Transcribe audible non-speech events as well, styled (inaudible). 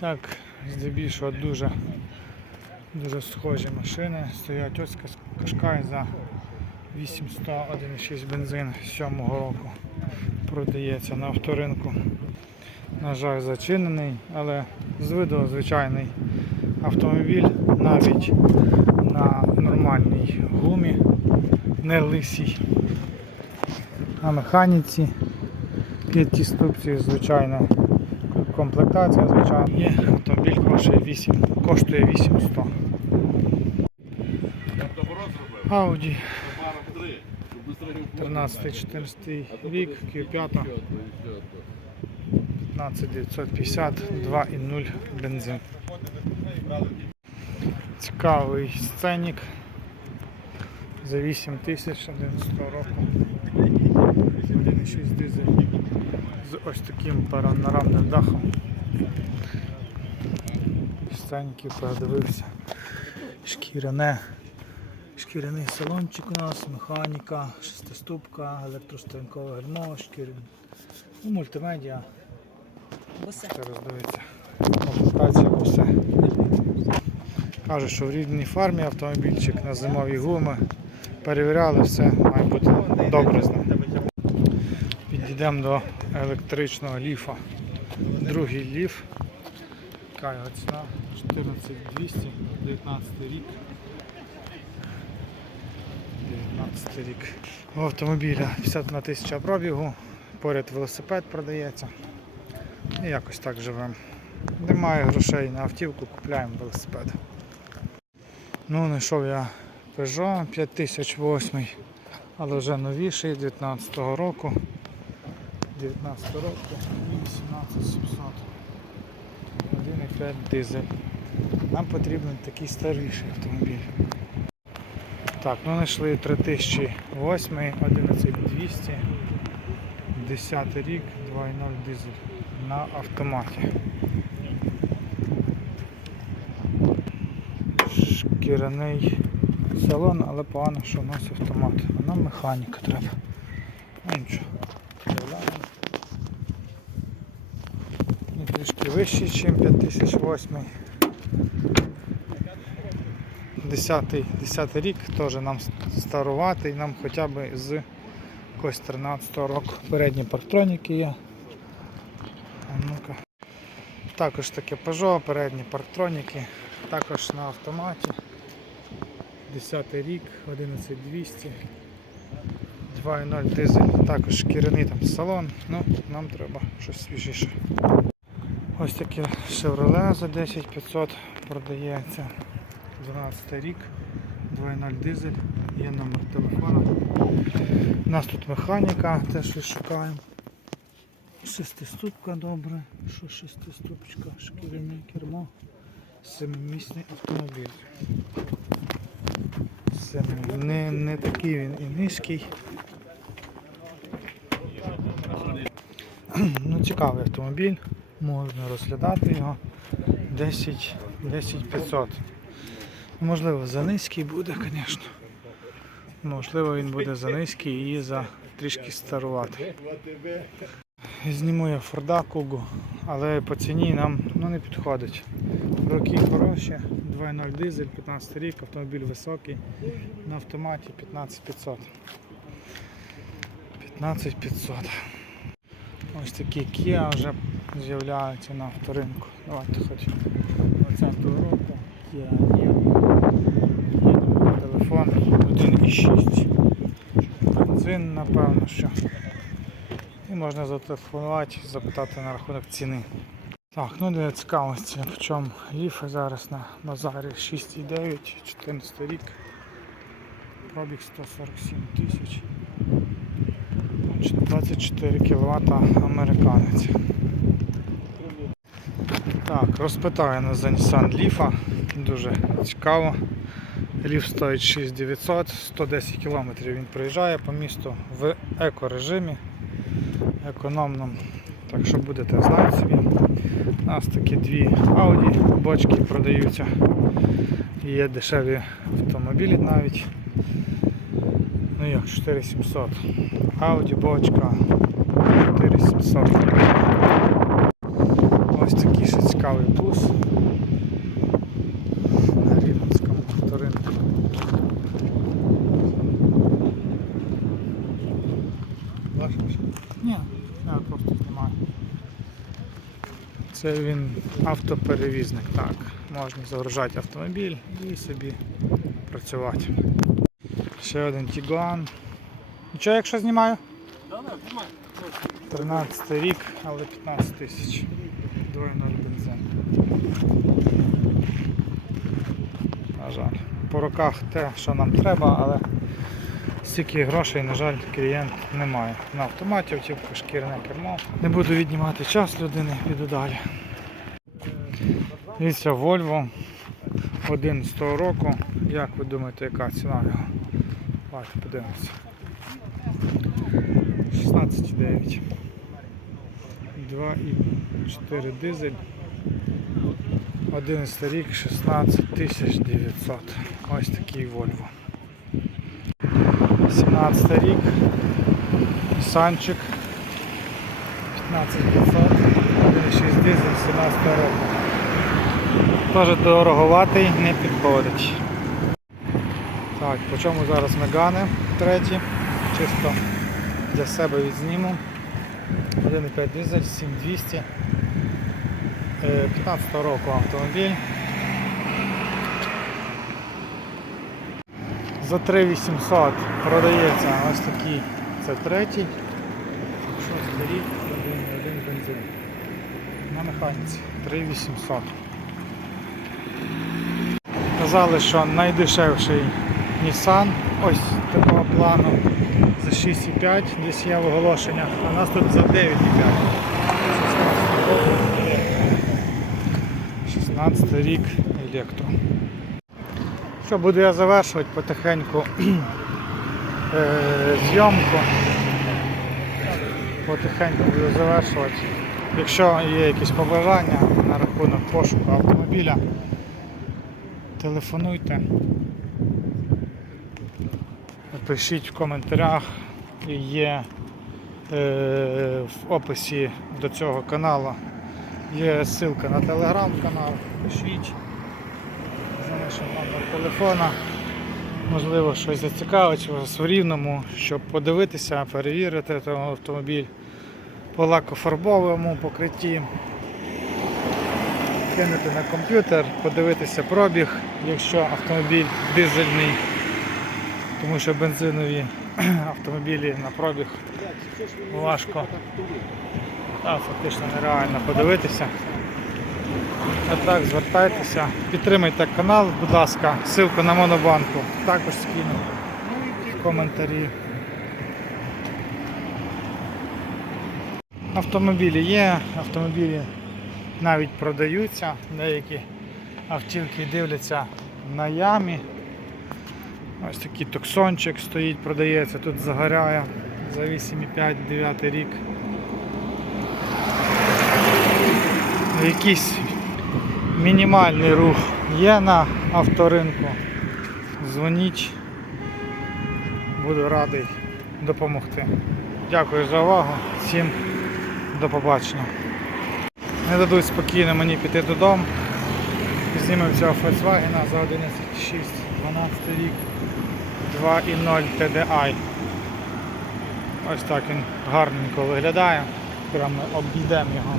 Так, здебільшого дуже, дуже схожі машини. Стоять ось Кашкай за 800 1,6 бензин 7-го року. Продається на авторинку. На жаль, зачинений, але з виду звичайний автомобіль навіть на нормальній гумі, не лисій. На механіці п'яті ступці, звичайна комплектація, звичайно. Є автомобіль коштує 8, коштує 800. Audi 13-14 рік, Q5, 15950, 2,0 бензин. Цікавий сценік за 8 тисяч 11 року. 1,6 дизель з ось таким панорамним дахом. Сценіків подивився. Шкіряне. Шкіряний салончик у нас, механіка, шестиступка, електростринкове гальмо, шкіряне. Ну, мультимедіа. Усе. Це роздивиться. Комплектація усе. Каже, що в рідній фармі автомобільчик на зимові гуми. Перевіряли все, має бути добре з ним. Підійдемо до електричного ліфа. Другий ліф. Яка його ціна? 14200, 19 рік. 19 рік. У автомобіля 51 тисяча пробігу, поряд велосипед продається. І якось так живемо. Немає грошей на автівку, купляємо велосипед. Ну, знайшов я Peugeot 5008, але вже новіший, 19 року. 19 року, 18700. 1,5 дизель. Нам потрібен такий старіший автомобіль. Так, ну знайшли 3008, 11200, 10 рік, 2.0 дизель на автоматі. Шкіряний салон, але погано, що у нас автомат. А нам механіка треба. Ну нічого. Вставляємо. Він трішки вищий, ніж 5008. 10, 10 рік теж нам старуватий, нам хоча б з якогось 13 року. Передні парктроніки є. А ну-ка. Також таке Peugeot, передні парктроніки, також на автоматі. 10 рік, 11200, 2.0 дизель, також шкіряний там салон, ну нам треба щось свіжіше. Ось таке Chevrolet за 10500 продається. 12 рік, 2.0 дизель, є номер телефону. У нас тут механіка, те що шукаємо. Шестиступка добре, що шестиступочка, шкіряне кермо, семимісний автомобіль. Семи- Не, не такий він і низький. Ну, цікавий автомобіль, можна розглядати його 10, 10 500. Можливо, за низький буде, звісно. Можливо, він буде за низький і за трішки старувати. Зніму я Форда Кугу, але по ціні нам ну, не підходить. Роки хороші, 2.0 дизель, 15 рік, автомобіль високий, на автоматі 15500. 15500. Ось такі Kia вже з'являються на авторинку. Давайте хоч 20 року. Kia Є телефон 1,6. Бензин, напевно, що. І можна зателефонувати, запитати на рахунок ціни. Так, ну для цікавості, в чому ліфи зараз на базарі 6,9, 14 рік. Пробіг 147 тисяч. 24 кВт американець. Так, розпитаю нас за Nissan Leaf. Дуже цікаво. Ліф стоїть 6900, 110 км він проїжджає по місту в екорежимі, економному. Так що будете знати собі. У нас такі дві Audi бочки продаються. Є дешеві автомобілі навіть. Ну як 4700. Audi бочка 4700. Ось ще цікавий бус. На Рівненському авторинку. Машина? Ні, я просто знімаю. Це він автоперевізник, так. Можна загружати автомобіль і собі працювати. Ще один Тігуан. Нічого, якщо знімаю? Да, да, знімай. 13 рік, але 15 тисяч. 2.0 бензин. На жаль. По руках те, що нам треба, але стільки грошей, на жаль, клієнт не має. На автоматі автівка, шкірне кермо. Не буду віднімати час людини, піду далі. Дивіться, Volvo 11 року. Як ви думаєте, яка ціна його? Давайте подивимося. 16,9. 2,4 дизель. 11 рік, 16 900. Ось такий Volvo. 17 рік. Санчик. 15500. 1,6 дизель 17 року. Теж дороговатий, не підходить. Так, по чому зараз Мегани треті? Чисто для себе відзніму. 1,5 дизель, 7200. Е, 15 року автомобіль. За 3800 продається ось такий. Це третій. Шостий рік, один, один бензин. На механіці 3800. Казали, що найдешевший Nissan ось такого плану 6,5, десь є в оголошеннях, а нас тут за 9,5. 16 рік електро. Що, буду я завершувати потихеньку (clears throat) е, зйомку. Потихеньку буду завершувати. Якщо є якісь побажання на рахунок пошуку автомобіля, телефонуйте. Пишіть в коментарях. Є е, в описі до цього каналу є ссылка на телеграм-канал. Пишіть. Залишимо номер телефона. Можливо, щось зацікавить вас в рівному, щоб подивитися, перевірити той автомобіль по лакофарбовому покритті. Кинути на комп'ютер, подивитися пробіг, якщо автомобіль дизельний тому що бензинові (clears throat) автомобілі на пробіг важко, а фактично нереально подивитися. А так, звертайтеся, підтримайте канал, будь ласка, ссылку на монобанку також скину в коментарі. Автомобілі є, автомобілі навіть продаються, деякі автівки дивляться на ямі. Ось такий токсончик стоїть, продається, тут загоряє за 8,5 9 рік. Якийсь мінімальний рух є на авторинку. Дзвоніть, буду радий допомогти. Дякую за увагу, всім до побачення. Не дадуть спокійно мені піти додому. Знімемо цього Volkswagen за 11,6, 12 рік. 2.0 TDI. Ось так він гарненько виглядає. Прямо обійдемо його.